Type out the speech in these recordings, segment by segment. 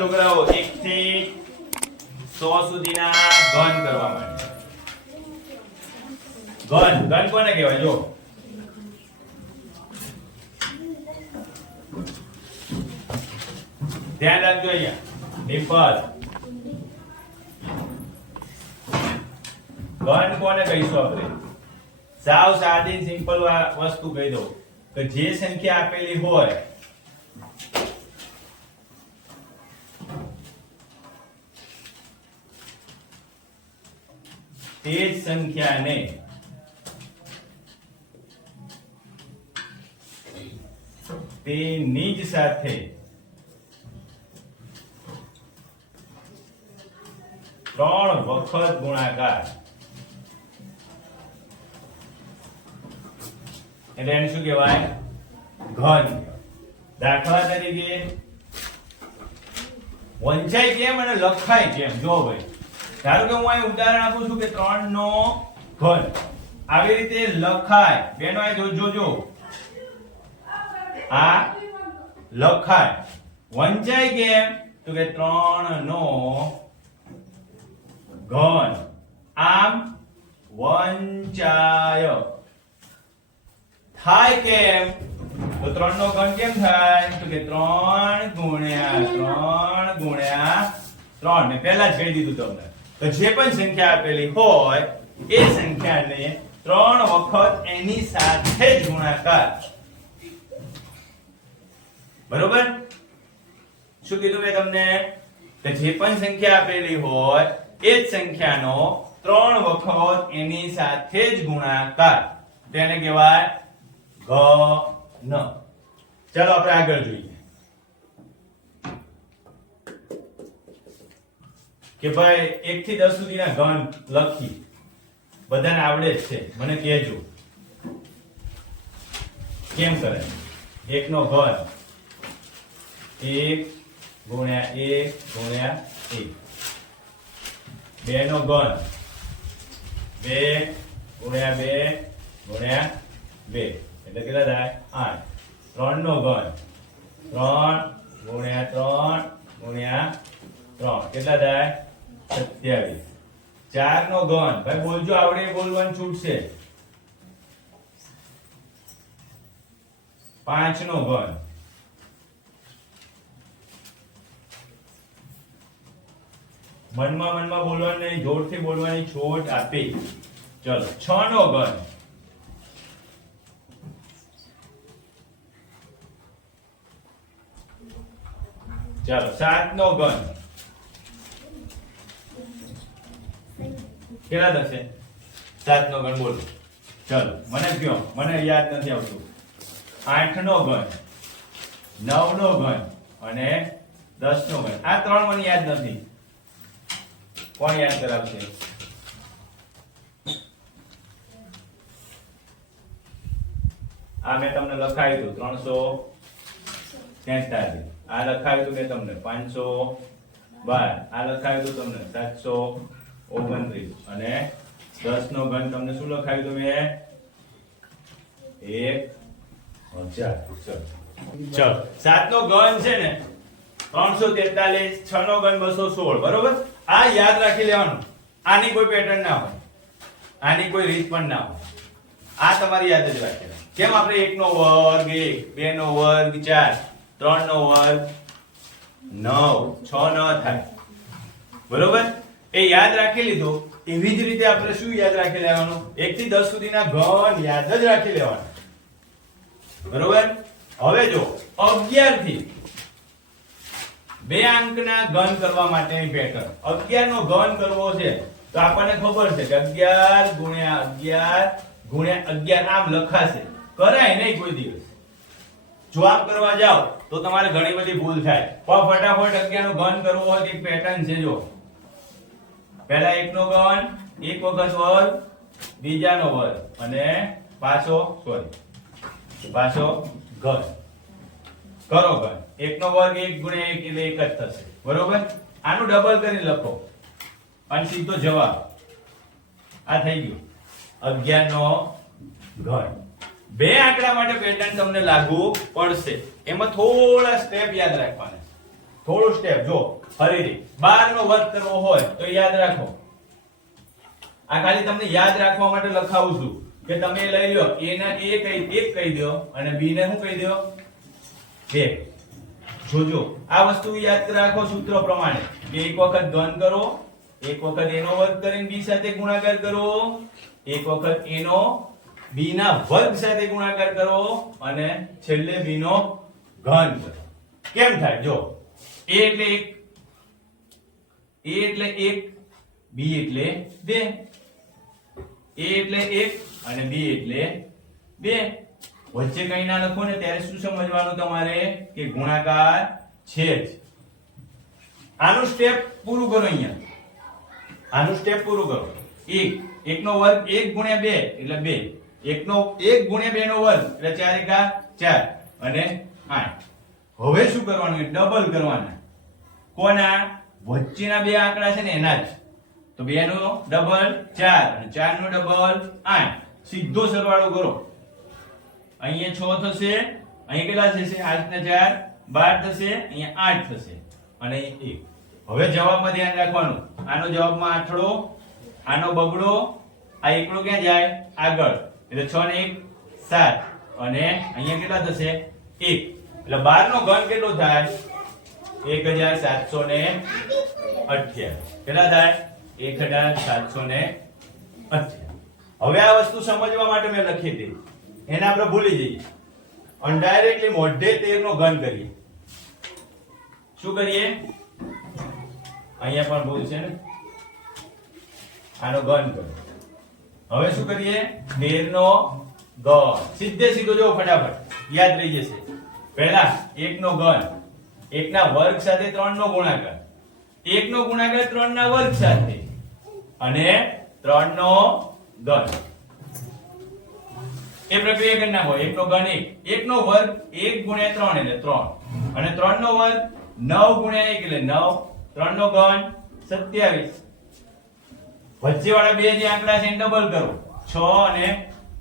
છોકરાઓ 1 થી 100 સુધીના ઘન કરવા માટે ઘન કોને કહેવાય જો ધ્યાન રાખજો અહીંયા ડિમ્પલ ઘન કોને કહીશું આપણે સાવ સાદી સિમ્પલ વસ્તુ કહી દઉં કે જે સંખ્યા આપેલી હોય તે જ સંખ્યાને તેની જ સાથે 3 વખત ગુણાકાર એટલે એને શું કહેવાય ઘન દાખલા તરીકે વંચાય કેમ અને લખાય કેમ જો ભાઈ ધારો કે હું અહીં ઉદાહરણ આપું છું કે 3 નો ઘન આવી રીતે લખાય બેનો અહીં જોજો આ લખાય વંચાય કેમ તો કે 3 નો ઘન આમ વંચાય થાય કેમ તો 3 નો ઘન કેમ થાય તો કે 3 ગુણ્યા 3 મેં પહેલા જ કહી દીધું તમને તો જે પણ સંખ્યા આપેલી હોય એ સંખ્યાને 3 વખત એની સાથે જ ગુણાકાર બરોબર શું કીધું મેં તમને કે જે પણ સંખ્યા આપેલી હોય એ જ સંખ્યાનો 3 વખત એની સાથે જ ગુણાકાર તેને કહેવાય ઘન ચાલો આપણે આગળ જોઈએ કે ભાઈ 1 થી 10 સુધીના ઘન લખી બધાને આવડે જ છે મને કહેજો કેમ કરે 1 નો ઘન 1 ગુણ્યા 1 ગુણ્યા 1 2 નો ઘન 2 ગુણ્યા 2 ગુણ્યા 2 એટલે કેટલા થાય 8 3 નો ઘન 3 ગુણ્યા 3 ગુણ્યા 3 કેટલા થાય 27 4 નો ઘન ભાઈ બોલજો આવડે બોલવાનું છૂટશે 5 નો ઘન મનમાં બોલવાનું નહીં જોરથી બોલવાની છોટ આપી ચલો 6 નો ઘન ચાલો 7 નો ઘન કેટલા થશે 7 નો ઘન બોલો ચલો મને કયો મને યાદ નથી આવતું 8 નો ઘન 9 નો ઘન અને 10 નો ઘન આ ત્રણ મને યાદ નથી કોણ યાદ કરાવશે આ મેં તમને લખાવ્યું હતું 343 આ લખાવ્યું હતું મેં તમને 512 આ લખાવ્યું હતું તમને 729 અને 10 નો ઘન તમને શું લખાવ્યું હતું મેં 1000 ચલો 7 નો ઘન છે ને 343 6 નો ઘન 216 બરોબર આ યાદ રાખી લેવાનું આની કોઈ પેટર્ન ના હોય આની કોઈ રીત પણ ના હોય આ તમારી યાદ જ રાખી કેમ આપણે 1 નો વર્ગ 1 2 નો વર્ગ 4 3 નો વર્ગ 9 6 ન થાય બરોબર એ યાદ રાખી લીધું એવી જ રીતે આપણે શું યાદ રાખી લેવાનું 1 થી 10 સુધીના ઘન યાદ જ રાખી લેવાના બરોબર હવે જો 11 થી 2 અંકના ઘન કરવા માટેની પેટર્ન 11 નો ઘન કરવો છે તો આપણને ખબર છે કે 11 ગુણ્યા 11 આમ લખાશે કરાય નહીં કોઈ દિવસ જો આમ કરવા જાઓ તો તમારે ઘણી બધી ભૂલ થાય પણ ફટાફટ 11 નો ઘન કરવો હોય તો એક પેટર્ન છે જો પહેલા 1 નો ઘન એક વખત વર્ગ બીજાનો વર્ગ અને પાછો ઘન કરો ઘન 1 નો વર્ગ 1 ગુણ્યા 1 એટલે 1 જ થશે બરોબર આનું ડબલ કરીને લખો અને સીધો જવાબ આ થઈ ગયું 11 નો ઘન બે આંકડા માટે પેટર્ન તમને લાગુ પડશે એમાં થોડા સ્ટેપ યાદ રાખવાના થોડું સ્ટેપ જો ફરીથી 12 નો વર્ગ કરવો હોય તો યાદ રાખો, આ ખાલી તમને યાદ રાખવા માટે લખાવું છું કે તમે લઈ લો a ના એક કહી દો અને b ને શું કહી દો 2. જોજો આ વસ્તુ યાદ રાખો સૂત્ર પ્રમાણે કે એક વખત ઘન કરો, એક વખત a નો વર્ગ કરીને b સાથે ગુણાકાર કરો, એક વખત a નો b ના વર્ગ સાથે ગુણાકાર કરો અને છેલ્લે b નો ઘન કરો. કેમ થાય જો a એટલે 1, a એટલે 1, b એટલે 2, a એટલે 1 અને b એટલે 2. વચ્ચે કઈ ના લખો ને ત્યારે શું સમજવાનું તમારે કે ગુણાકાર છે જ. આનું સ્ટેપ પૂરું કરો, અહીંયા આનું સ્ટેપ પૂરું કરો. 1 નો વર્ગ 1 ગુણ્યા 2 એટલે 2, 1 ગુણ્યા 2 નો વર્ગ એટલે 4 એકા 4 અને 8. હવે શું કરવાનું? ડબલ કરવાના. કોના? વચ્ચેના બે આંકડા છે ને એના જ. તો 2 નો ડબલ 4 અને 4 નો ડબલ 8. સીધો સરવાળો કરો. અહીંયા 6 થશે, અહીં કેટલા થશે? 8 ને 4 12 થશે, અહીંયા 8 થશે અને 1. હવે જવાબમાં ધ્યાન રાખવાનું, આનો જવાબમાં આઠડો, આનો બગડો, આ એકડો ક્યાં જાય? આગળ. એટલે 6 ને 1 7 અને અહીંયા કેટલા થશે? 1. એટલે 12 નો ઘન કેટલો થાય? 1728. કેટલા થાય? 1728. હવે આ વસ્તુ સમજવા માટે મેં લખી હતી, એને આપણે ભૂલી જઈએ અને ડાયરેક્ટલી મોઢે 13 નો ઘન કરીએ. શું કરીએ? અહીંયા પણ ભૂલ છે ને, આનો ઘન કરો. હવે શું કરીએ? 13 નો ઘન. સીધે સીધો જો ફટાફટ યાદ રહી જશે. પહેલા 1 નો ઘન, 1 ના વર્ગ સાથે 3 નો ગુણાકાર, 1 નો ગુણાકાર 3 ના વર્ગ સાથે અને 3 નો ઘન. એ પ્રક્રિયા કરી નાખો. 1 નો ઘન 1, 1 નો વર્ગ 1 ગુણ્યા 3 એટલે 3 અને 3 નો વર્ગ 9 ગુણ્યા 1 એટલે 9, 3 નો ઘન 27. વચ્ચે વાળા બે જે આંકડા છે એને ડબલ કરો, 6 અને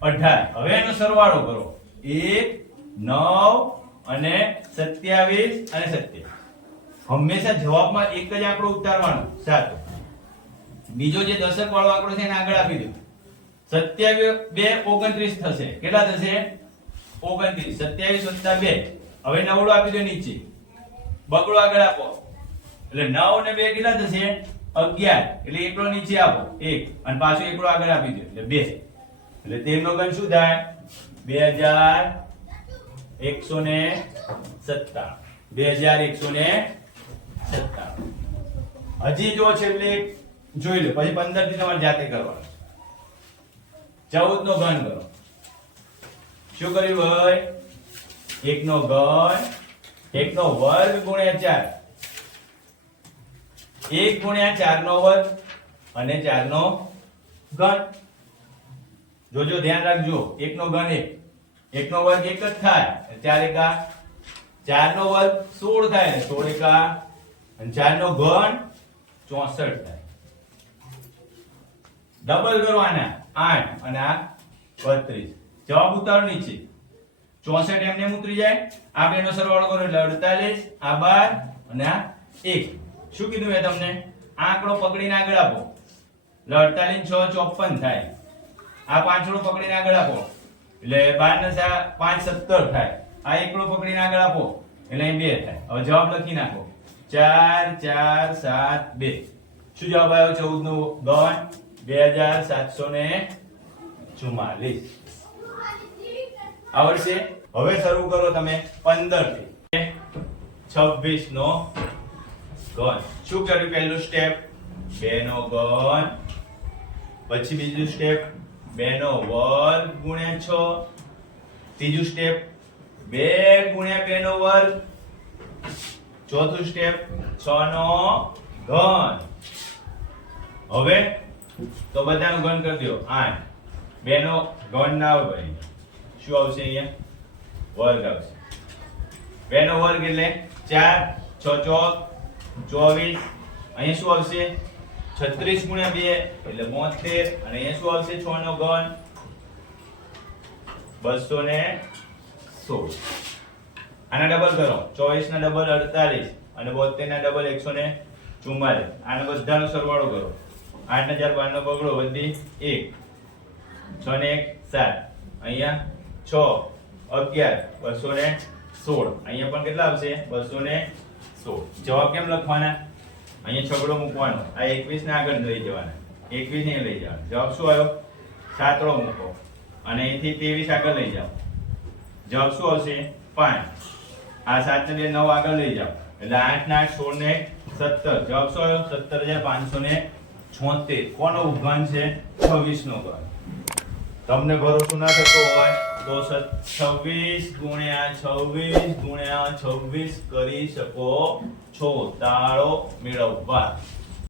18. હવે એનો સરવાળો કરો, 1 9 અને 27 અને 27. હંમેશા જવાબમાં એક જ આંકડો ઉતારવાનો, 7. બીજો જે દશક વાળો આંકડો છે એને આગળ આપી દો. 27 2 29 થશે. કેટલા થશે? 29. 27 + 2. હવે નવડો આપી દો નીચે, બગડો આગળ આપો એટલે 9 અને 2 કેટલા થશે? 11. એટલે એકડો નીચે આપો 1 અને પાછો એકડો આગળ આપી દો એટલે 2. એટલે 13 નો ઘન શું થાય? 2197. 2197. હજી જો છેલ્લે જોઈ લો, પછી 15 થી તમારે જાતે કરવાનું. 14 નો ઘન કરો. શું કર્યું ભાઈ? 1 નો ઘન, 1 નો વર્ગ ગુણ્યા 4, 1 ગુણ્યા 4 નો વર્ગ અને 4 નો ઘન. જોજો ધ્યાન રાખજો, 1 નો ઘન 1 નો વર્ગ 1 જ થાય, 4 એકા 4 નો વર્ગ 16 થાય, 16 એકા અને 4 નો ઘન 64 થાય. ડબલ કરવાના, 8 અને આ 32. જવાબ ઉતારો નીચે. 64 એમને એમ ઉતરી જાય. આ બેનો સરવાળો કરો એટલે 48, આ 12 અને આ 1. શું કીધું મેં તમને? આંકડો પકડીને આગળ આપો એટલે 48 6 54 થાય. આ પાંચડો પકડીને આગળ આપો એટલે 12 ને 5 17 થાય. આ એકડો પકડીને આગળ આપો એટલે 2 થાય. હવે જવાબ લખી નાખો, 4 4 7 2. શું જવાબ આવ્યો? 14 નો ઘન 2744. આવડશે? હવે શરૂ કરો તમે 15 થી. 26 નો ઘન. શું કર્યું? પહેલું સ્ટેપ 2 નો ઘન, પછી બીજું સ્ટેપ 2 નો વર્ગ ગુણ્યા 6, ત્રીજું સ્ટેપ 2 ગુણ્યા 2 નો વર્ગ, ચોથું સ્ટેપ 6 નો ઘન. હવે તો બધાનું ઘન કરી દો 8. 2 નો ઘન ના આવે ભાઈ, શું આવશે? અહીંયા વર્ગ આવશે. 2 નો વર્ગ એટલે 4 6 24. અહીંયા શું આવશે? 36 ગુણ્યા 2 એટલે 72 અને અહીંયા શું આવશે? 6 નો ઘન 216. આના ડબલ કરો, 24 ના ડબલ 48 અને 72 ના ડબલ 144. આને બધાનો સરવાળો કરો. 8 ને 4 12 નો બગડો વધી 1. 6 ને 1 7. અહીંયા 6 11 216. અહીંયા પણ કેટલા આવશે? 216. જવાબ કેમ લખવાના? અહીંયા છગડો મૂકવાનો. આ 21 ને આગળ લઈ જવાના. 21 ને લઈ જવાના. જવાબ શું આવ્યો? સાતડો મૂકો અને અહીંથી 23 આગળ લઈ જાઓ. જવાબ શું આવશે? 5. આ 7 ને 2 9 આગળ લઈ જાઓ એટલે 8 ને 8 16 ને 17. જવાબ શું આવ્યો? 17576. કોનો ઉદ્ગમ છે? 26 નો ઘન. તમને ભરોસો ના થતો હોય તો 26 ગુણ્યા 26 ગુણ્યા 26 કરી શકો છો. તાળો મેળવવા.